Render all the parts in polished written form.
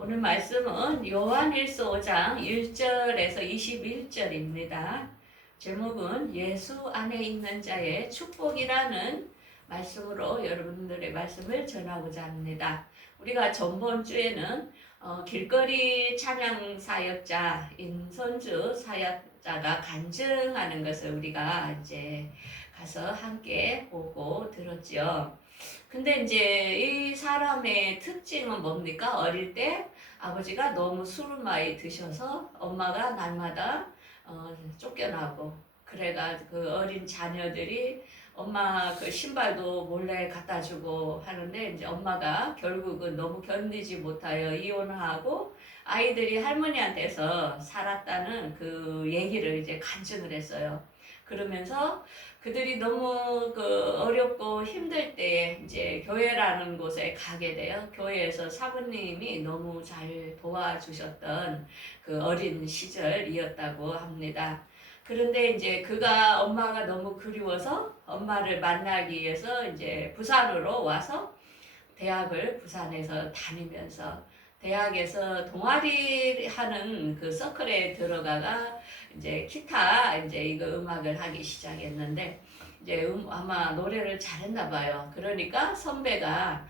오늘 말씀은 요한일서 5장 1절에서 21절입니다. 제목은 예수 안에 있는 자의 축복이라는 말씀으로 여러분들의 말씀을 전하고자 합니다. 우리가 전번 주에는 길거리 찬양 사역자 임선주 사역자가 간증하는 것을 우리가 이제 가서 함께 보고 들었죠. 근데 이제 이 사람의 특징은 뭡니까? 어릴 때 아버지가 너무 술을 많이 드셔서 엄마가 날마다 쫓겨나고, 그래가 그 어린 자녀들이 엄마 그 신발도 몰래 갖다 주고 하는데, 이제 엄마가 결국은 너무 견디지 못하여 이혼하고 아이들이 할머니한테서 살았다는 그 얘기를 이제 간증을 했어요. 그러면서 그들이 너무 그 어렵고 힘들 때에 이제 교회라는 곳에 가게 돼요. 교회에서 사부님이 너무 잘 도와주셨던 그 어린 시절이었다고 합니다. 그런데 이제 그가 엄마가 너무 그리워서 엄마를 만나기 위해서 이제 부산으로 와서 대학을 부산에서 다니면서 대학에서 동아리 하는 그 서클에 들어가가 이제 기타 이제 이거 음악을 하기 시작했는데, 이제 아마 노래를 잘했나 봐요. 그러니까 선배가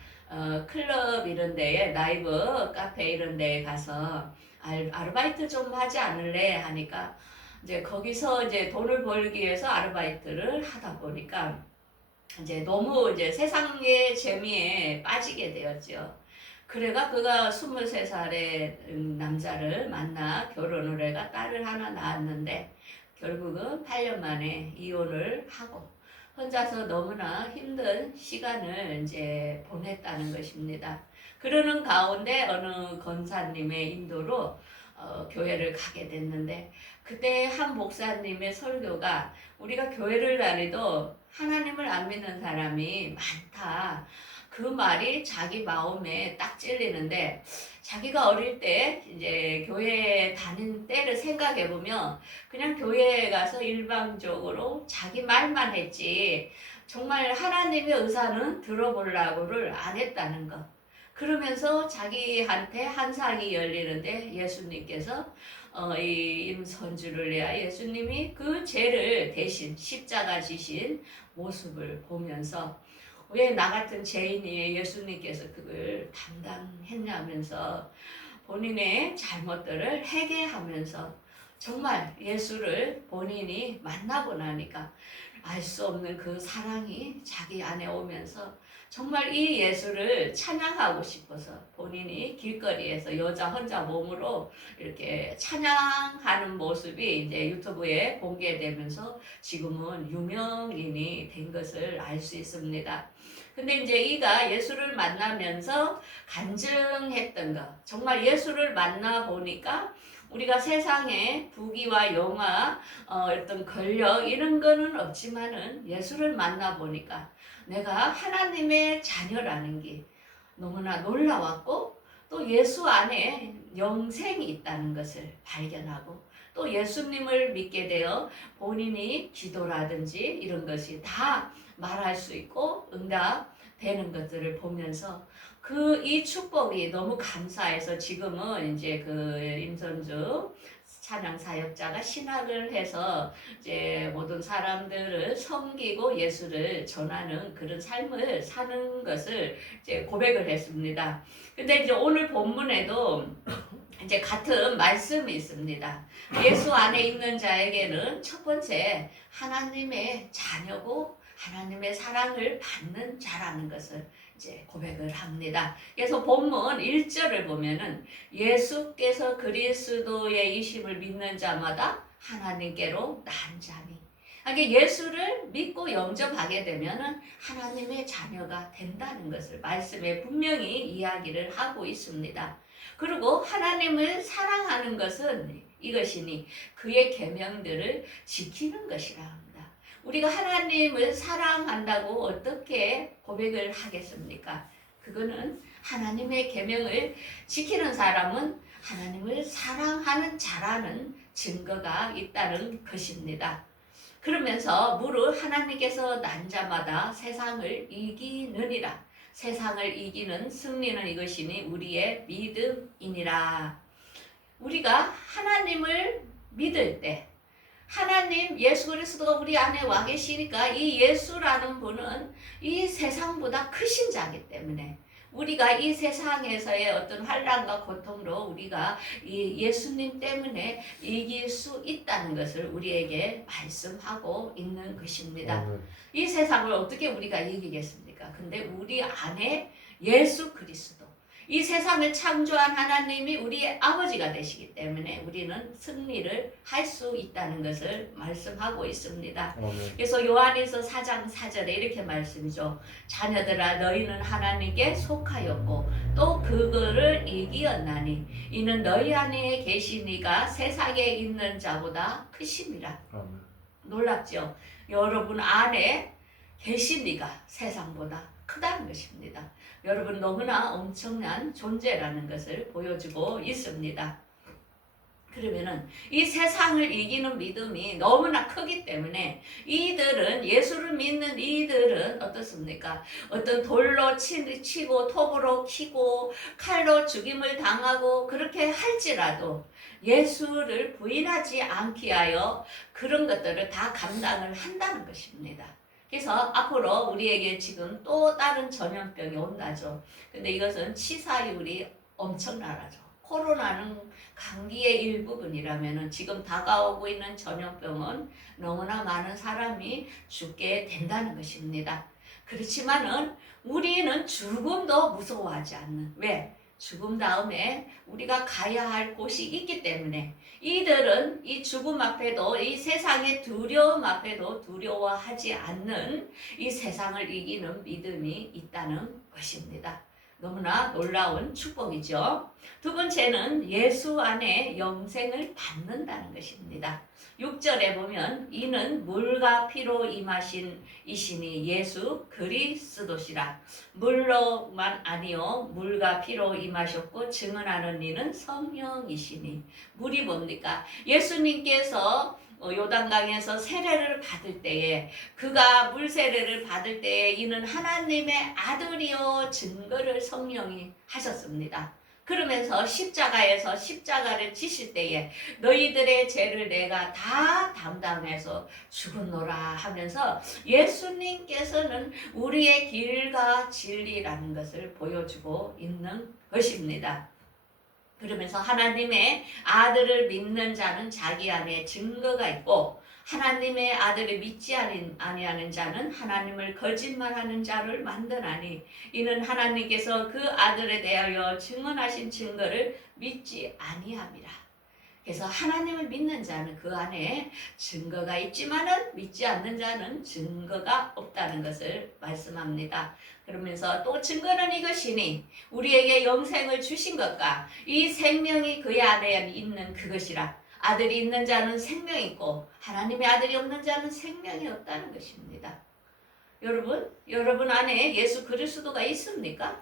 클럽 이런 데에 라이브 카페 이런 데에 가서 아르바이트 좀 하지 않을래 하니까, 이제 거기서 이제 돈을 벌기 위해서 아르바이트를 하다 보니까 이제 너무 이제 세상의 재미에 빠지게 되었죠. 그래가 그가 23살의 남자를 만나 결혼을 해가 딸을 하나 낳았는데, 결국은 8년 만에 이혼을 하고 혼자서 너무나 힘든 시간을 이제 보냈다는 것입니다. 그러는 가운데 어느 권사님의 인도로 교회를 가게 됐는데, 그때 한 목사님의 설교가, 우리가 교회를 다니도 하나님을 안 믿는 사람이 많다, 그 말이 자기 마음에 딱 찔리는데, 자기가 어릴 때 이제 교회 다닌 때를 생각해 보면 그냥 교회에 가서 일방적으로 자기 말만 했지 정말 하나님의 의사는 들어보려고를 안 했다는 것. 그러면서 자기한테 한 상이 열리는데, 예수님께서 이 임선주를 위하여 예수님이 그 죄를 대신 십자가 지신 모습을 보면서, 왜 나 같은 죄인이 예수님께서 그걸 담당했냐면서 본인의 잘못들을 회개하면서 정말 예수를 본인이 만나고 나니까 알 수 없는 그 사랑이 자기 안에 오면서 정말 이 예수를 찬양하고 싶어서 본인이 길거리에서 여자 혼자 몸으로 이렇게 찬양하는 모습이 이제 유튜브에 공개되면서 지금은 유명인이 된 것을 알 수 있습니다. 근데 이제 이가 예수를 만나면서 간증했던 것, 정말 예수를 만나 보니까 우리가 세상에 부귀와 영화, 어떤 권력 이런 거는 없지만은 예수를 만나 보니까 내가 하나님의 자녀라는 게 너무나 놀라웠고, 또 예수 안에 영생이 있다는 것을 발견하고, 또 예수님을 믿게 되어 본인이 기도라든지 이런 것이 다 말할 수 있고 응답되는 것들을 보면서 이 축복이 너무 감사해서 지금은 이제 그 임선주 찬양 사역자가 신학을 해서 이제 모든 사람들을 섬기고 예수를 전하는 그런 삶을 사는 것을 이제 고백을 했습니다. 근데 이제 오늘 본문에도 이제 같은 말씀이 있습니다. 예수 안에 있는 자에게는 첫 번째 하나님의 자녀고 하나님의 사랑을 받는 자라는 것을 이제 고백을 합니다. 그래서 본문 1절을 보면은 예수께서 그리스도의 이심을 믿는 자마다 하나님께로 난 자니. 이게 예수를 믿고 영접하게 되면은 하나님의 자녀가 된다는 것을 말씀에 분명히 이야기를 하고 있습니다. 그리고 하나님을 사랑하는 것은 이것이니 그의 계명들을 지키는 것이라 합니다. 우리가 하나님을 사랑한다고 어떻게 고백을 하겠습니까? 그거는 하나님의 계명을 지키는 사람은 하나님을 사랑하는 자라는 증거가 있다는 것입니다. 그러면서 무릇 하나님께서 난 자마다 세상을 이기느니라. 세상을 이기는 승리는 이것이니 우리의 믿음이니라. 우리가 하나님을 믿을 때 하나님 예수 그리스도가 우리 안에 와 계시니까 이 예수라는 분은 이 세상보다 크신 자이기 때문에 우리가 이 세상에서의 어떤 환난과 고통으로 우리가 이 예수님 때문에 이길 수 있다는 것을 우리에게 말씀하고 있는 것입니다. 이 세상을 어떻게 우리가 이기겠습니까? 근데 우리 안에 예수 그리스도 이 세상을 창조한 하나님이 우리의 아버지가 되시기 때문에 우리는 승리를 할 수 있다는 것을 말씀하고 있습니다. 그래서 요한일서 4장 4절에 이렇게 말씀이죠. 자녀들아 너희는 하나님께 속하였고 또 그거를 이기었나니 이는 너희 안에 계신 이가 세상에 있는 자보다 크심이라. 놀랍죠? 여러분 안에 계신 이가 세상보다 크다는 것입니다. 여러분 너무나 엄청난 존재라는 것을 보여주고 있습니다. 그러면은 이 세상을 이기는 믿음이 너무나 크기 때문에 이들은 예수를 믿는 이들은 어떻습니까? 어떤 돌로 치고 톱으로 치고 칼로 죽임을 당하고 그렇게 할지라도 예수를 부인하지 않기 위하여 그런 것들을 다 감당을 한다는 것입니다. 그래서 앞으로 우리에게 지금 또 다른 전염병이 온다죠. 근데 이것은 치사율이 엄청나죠. 코로나는 감기의 일부분이라면 지금 다가오고 있는 전염병은 너무나 많은 사람이 죽게 된다는 것입니다. 그렇지만은 우리는 죽음도 무서워하지 않는. 왜? 죽음 다음에 우리가 가야 할 곳이 있기 때문에 이들은 이 죽음 앞에도 이 세상의 두려움 앞에도 두려워하지 않는 이 세상을 이기는 믿음이 있다는 것입니다. 너무나 놀라운 축복이죠. 두 번째는 예수 안에 영생을 받는다는 것입니다. 6절에 보면 이는 물과 피로 임하신 이시니 예수 그리스도시라. 물로만 아니요 물과 피로 임하셨고 증언하는 이는 성령이시니. 물이 뭡니까? 예수님께서 요단강에서 세례를 받을 때에 그가 물 세례를 받을 때에 이는 하나님의 아들이요 증거를 성령이 하셨습니다. 그러면서 십자가에서 십자가를 지실 때에 너희들의 죄를 내가 다 담당해서 죽었노라 하면서 예수님께서는 우리의 길과 진리라는 것을 보여주고 있는 것입니다. 그러면서 하나님의 아들을 믿는 자는 자기 안에 증거가 있고 하나님의 아들을 믿지 아니하는 자는 하나님을 거짓말하는 자를 만드나니 이는 하나님께서 그 아들에 대하여 증언하신 증거를 믿지 아니함이라. 그래서 하나님을 믿는 자는 그 안에 증거가 있지만은 믿지 않는 자는 증거가 없다는 것을 말씀합니다. 그러면서 또 증거는 이것이니 우리에게 영생을 주신 것과 이 생명이 그의 안에 있는 그것이라. 아들이 있는 자는 생명이 있고 하나님의 아들이 없는 자는 생명이 없다는 것입니다. 여러분 안에 예수 그리스도가 있습니까?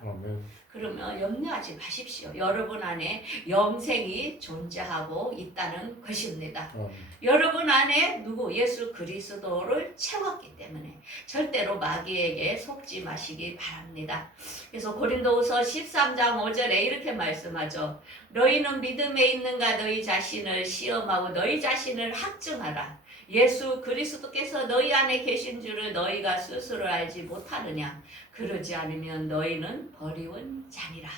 그러면 염려하지 마십시오. 여러분 안에 영생이 존재하고 있다는 것입니다. 여러분 안에 예수 그리스도를 채웠기 때문에 절대로 마귀에게 속지 마시기 바랍니다. 그래서 고린도후서 13장 5절에 이렇게 말씀하죠. 너희는 믿음에 있는가 너희 자신을 시험하고 너희 자신을 학증하라. 예수 그리스도께서 너희 안에 계신 줄을 너희가 스스로 알지 못하느냐. 그러지 않으면 너희는 버리운 자니라.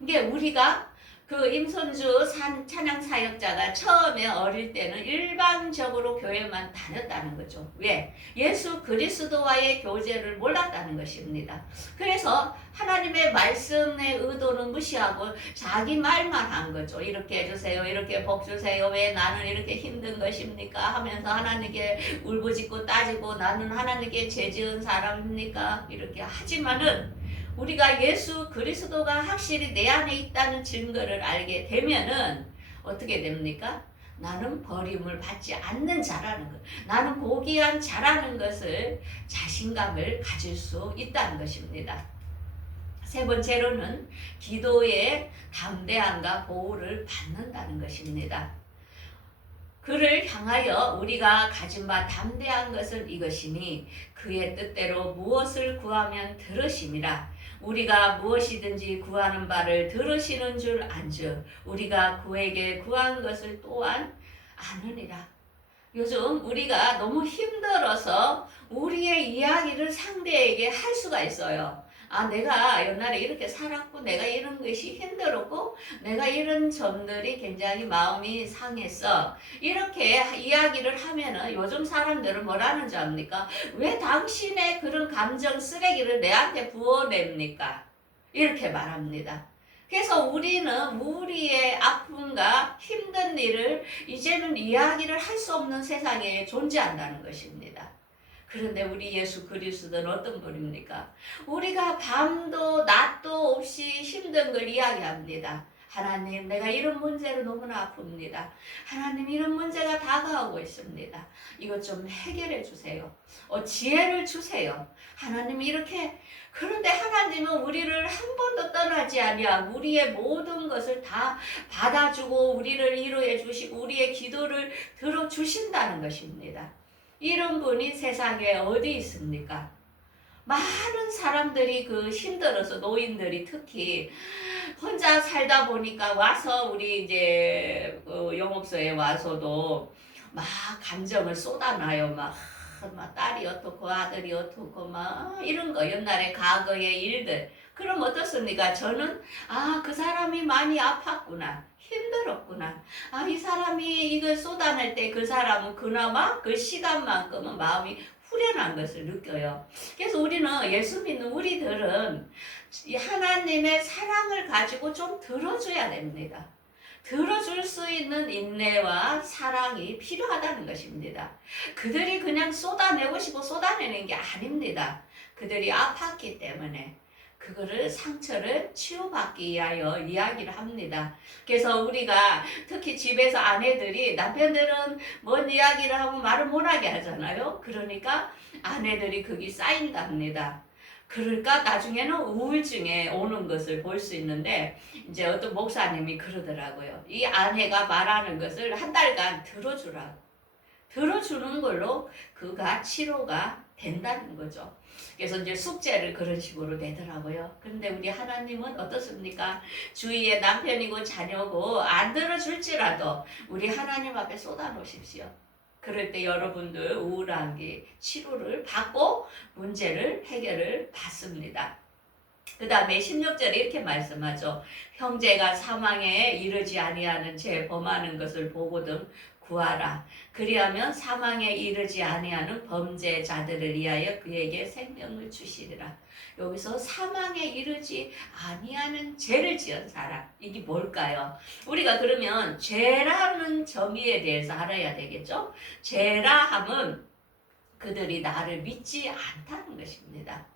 이게 우리가 그 임선주 찬양 사역자가 처음에 어릴 때는 일반적으로 교회만 다녔다는 거죠. 왜? 예수 그리스도와의 교제를 몰랐다는 것입니다. 그래서 하나님의 말씀의 의도는 무시하고 자기 말만 한 거죠. 이렇게 해주세요. 이렇게 복 주세요. 왜 나는 이렇게 힘든 것입니까? 하면서 하나님께 울부짖고 따지고 나는 하나님께 죄 지은 사람입니까? 이렇게 하지만은 우리가 예수 그리스도가 확실히 내 안에 있다는 증거를 알게 되면은 어떻게 됩니까? 나는 버림을 받지 않는 자라는 것, 나는 고귀한 자라는 것을 자신감을 가질 수 있다는 것입니다. 세 번째로는 기도의 담대함과 보호를 받는다는 것입니다. 그를 향하여 우리가 가진 바 담대한 것은 이것이니 그의 뜻대로 무엇을 구하면 들으심이라. 우리가 무엇이든지 구하는 바를 들으시는 줄 안즉 우리가 그에게 구한 것을 또한 아느니라. 요즘 우리가 너무 힘들어서 우리의 이야기를 상대에게 할 수가 있어요. 아, 내가 옛날에 이렇게 살았고, 내가 이런 것이 힘들었고, 내가 이런 점들이 굉장히 마음이 상했어. 이렇게 이야기를 하면은 요즘 사람들은 뭐라는 줄 압니까? 왜 당신의 그런 감정 쓰레기를 내한테 부어냅니까? 이렇게 말합니다. 그래서 우리는 우리의 아픔과 힘든 일을 이제는 이야기를 할 수 없는 세상에 존재한다는 것입니다. 그런데 우리 예수 그리스도는 어떤 분입니까? 우리가 밤도 낮도 없이 힘든 걸 이야기합니다. 하나님, 내가 이런 문제로 너무나 아픕니다. 하나님, 이런 문제가 다가오고 있습니다. 이것 좀 해결해 주세요. 지혜를 주세요. 하나님, 이렇게. 그런데 하나님은 우리를 한 번도 떠나지 아니하고 우리의 모든 것을 다 받아주고 우리를 위로해 주시고 우리의 기도를 들어주신다는 것입니다. 이런 분이 세상에 어디 있습니까? 많은 사람들이 힘들어서 노인들이 특히 혼자 살다 보니까 와서 우리 이제 영업소에 와서도 막 감정을 쏟아놔요. 막 딸이 어떻고 아들이 어떻고 막 이런 거 옛날에 과거의 일들. 그럼 어떻습니까? 저는 그 사람이 많이 아팠구나. 힘들었구나. 이 사람이 이걸 쏟아낼 때 그 사람은 그나마 그 시간만큼은 마음이 후련한 것을 느껴요. 그래서 우리는 예수 믿는 우리들은 하나님의 사랑을 가지고 좀 들어줘야 됩니다. 들어줄 수 있는 인내와 사랑이 필요하다는 것입니다. 그들이 그냥 쏟아내고 싶어 쏟아내는 게 아닙니다. 그들이 아팠기 때문에 그거를 상처를 치유받기 위하여 이야기를 합니다. 그래서 우리가 특히 집에서 아내들이 남편들은 뭔 이야기를 하면 말을 못하게 하잖아요. 그러니까 아내들이 거기 쌓인답니다. 그러니까 나중에는 우울증에 오는 것을 볼 수 있는데 이제 어떤 목사님이 그러더라고요. 이 아내가 말하는 것을 한 달간 들어주라고. 들어주는 걸로 그가 치료가 된다는 거죠. 그래서 이제 숙제를 그런 식으로 내더라고요. 그런데 우리 하나님은 어떻습니까? 주위에 남편이고 자녀고 안 들어줄지라도 우리 하나님 앞에 쏟아놓으십시오. 그럴 때 여러분들 우울한 게 치료를 받고 문제를 해결을 받습니다. 그 다음에 16절에 이렇게 말씀하죠. 형제가 사망에 이르지 아니하는 죄 범하는 것을 보거든 구하라. 그리하면 사망에 이르지 아니하는 범죄자들을 위하여 그에게 생명을 주시리라. 여기서 사망에 이르지 아니하는 죄를 지은 사람, 이게 뭘까요? 우리가 그러면 죄라는 정의에 대해서 알아야 되겠죠? 죄라 함은 그들이 나를 믿지 않다는 것입니다.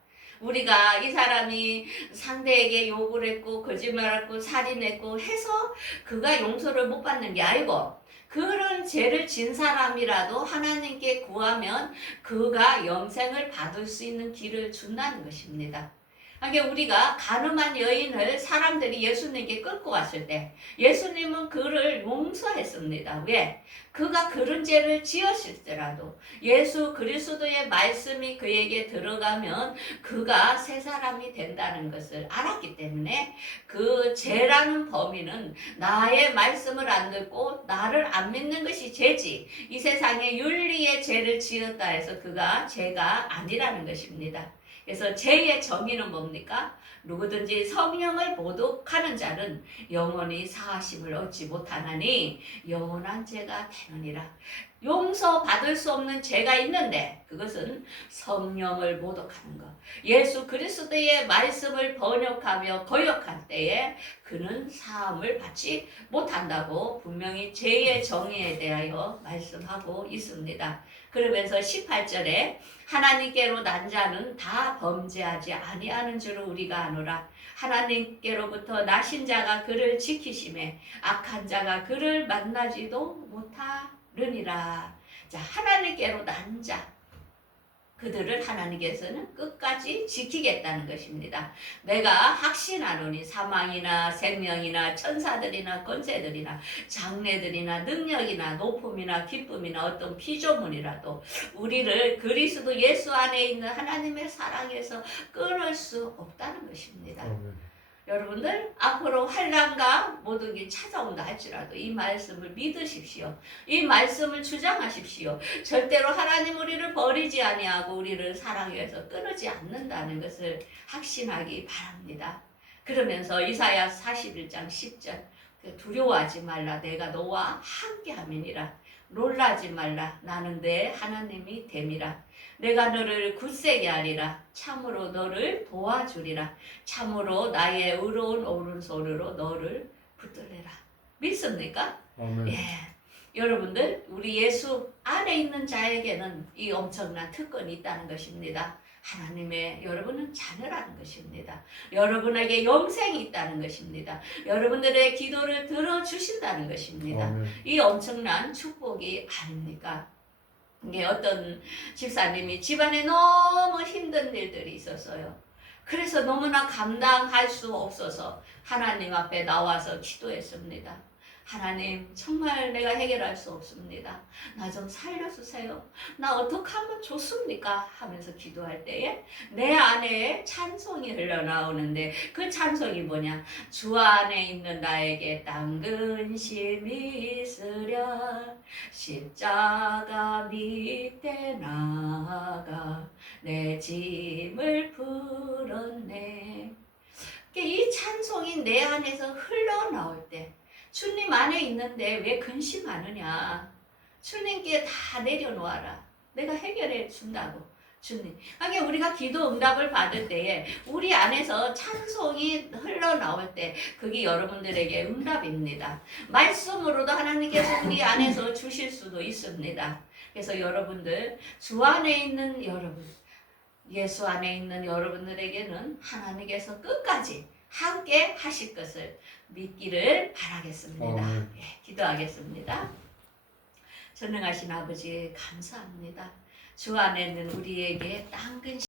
우리가 이 사람이 상대에게 욕을 했고 거짓말했고 살인했고 해서 그가 용서를 못 받는 게 아니고 그런 죄를 진 사람이라도 하나님께 구하면 그가 영생을 받을 수 있는 길을 준다는 것입니다. 그러니까 우리가 가늠한 여인을 사람들이 예수님께 끌고 왔을 때 예수님은 그를 용서했습니다. 왜? 그가 그런 죄를 지었을지라도 예수 그리스도의 말씀이 그에게 들어가면 그가 새 사람이 된다는 것을 알았기 때문에 그 죄라는 범인은 나의 말씀을 안 듣고 나를 안 믿는 것이 죄지 이 세상에 윤리의 죄를 지었다 해서 그가 죄가 아니라는 것입니다. 그래서 죄의 정의는 뭡니까? 누구든지 성령을 모독하는 자는 영원히 사하심을 얻지 못하나니 영원한 죄가 되느니라. 용서받을 수 없는 죄가 있는데 그것은 성령을 모독하는 것. 예수 그리스도의 말씀을 번역하며 거역할 때에 그는 사함을 받지 못한다고 분명히 죄의 정의에 대하여 말씀하고 있습니다. 그러면서 18절에 하나님께로 난 자는 다 범죄하지 아니하는 줄을 우리가 아노라. 하나님께로부터 나신 자가 그를 지키심에 악한 자가 그를 만나지도 못하느니라. 자, 하나님께로 난 자. 그들을 하나님께서는 끝까지 지키겠다는 것입니다. 내가 확신하노니 사망이나 생명이나 천사들이나 권세들이나 장래들이나 능력이나 높음이나 기쁨이나 어떤 피조물이라도 우리를 그리스도 예수 안에 있는 하나님의 사랑에서 끊을 수 없다는 것입니다. 여러분들 앞으로 환난과 모든 게 찾아온다 할지라도 이 말씀을 믿으십시오. 이 말씀을 주장하십시오. 절대로 하나님 우리를 버리지 아니하고 우리를 사랑해서 끊지 않는다는 것을 확신하기 바랍니다. 그러면서 이사야 41장 10절 두려워하지 말라 내가 너와 함께함이니라. 놀라지 말라 나는 내 하나님이 됨이라. 내가 너를 굳세게 하리라. 참으로 너를 도와주리라. 참으로 나의 의로운 오른손으로 너를 붙들리라. 믿습니까? 아멘. 예. 여러분들 우리 예수 안에 있는 자에게는 이 엄청난 특권이 있다는 것입니다. 하나님의 여러분은 자녀라는 것입니다. 여러분에게 영생이 있다는 것입니다. 여러분들의 기도를 들어주신다는 것입니다. 아멘. 이 엄청난 축복이 아닙니까? 이게 어떤 집사님이 집안에 너무 힘든 일들이 있었어요. 그래서 너무나 감당할 수 없어서 하나님 앞에 나와서 기도했습니다. 하나님 정말 내가 해결할 수 없습니다. 나 좀 살려주세요. 나 어떻게 하면 좋습니까? 하면서 기도할 때에 내 안에 찬송이 흘러나오는데 그 찬송이 뭐냐? 주 안에 있는 나에게 딴 근심이 있으랴 십자가 밑에 나가 내 짐을 풀었네. 이 찬송이 내 안에서 흘러나올 때 주님 안에 있는데 왜 근심하느냐? 주님께 다 내려놓아라. 내가 해결해 준다고. 주님. 그러니까 우리가 기도 응답을 받을 때에 우리 안에서 찬송이 흘러나올 때 그게 여러분들에게 응답입니다. 말씀으로도 하나님께서 우리 안에서 주실 수도 있습니다. 그래서 여러분들 주 안에 있는 여러분 예수 안에 있는 여러분들에게는 하나님께서 끝까지 함께 하실 것을 믿기를 바라겠습니다. 예, 기도하겠습니다. 전능하신 아버지 감사합니다. 주 안에 있는 우리에게 땅 근심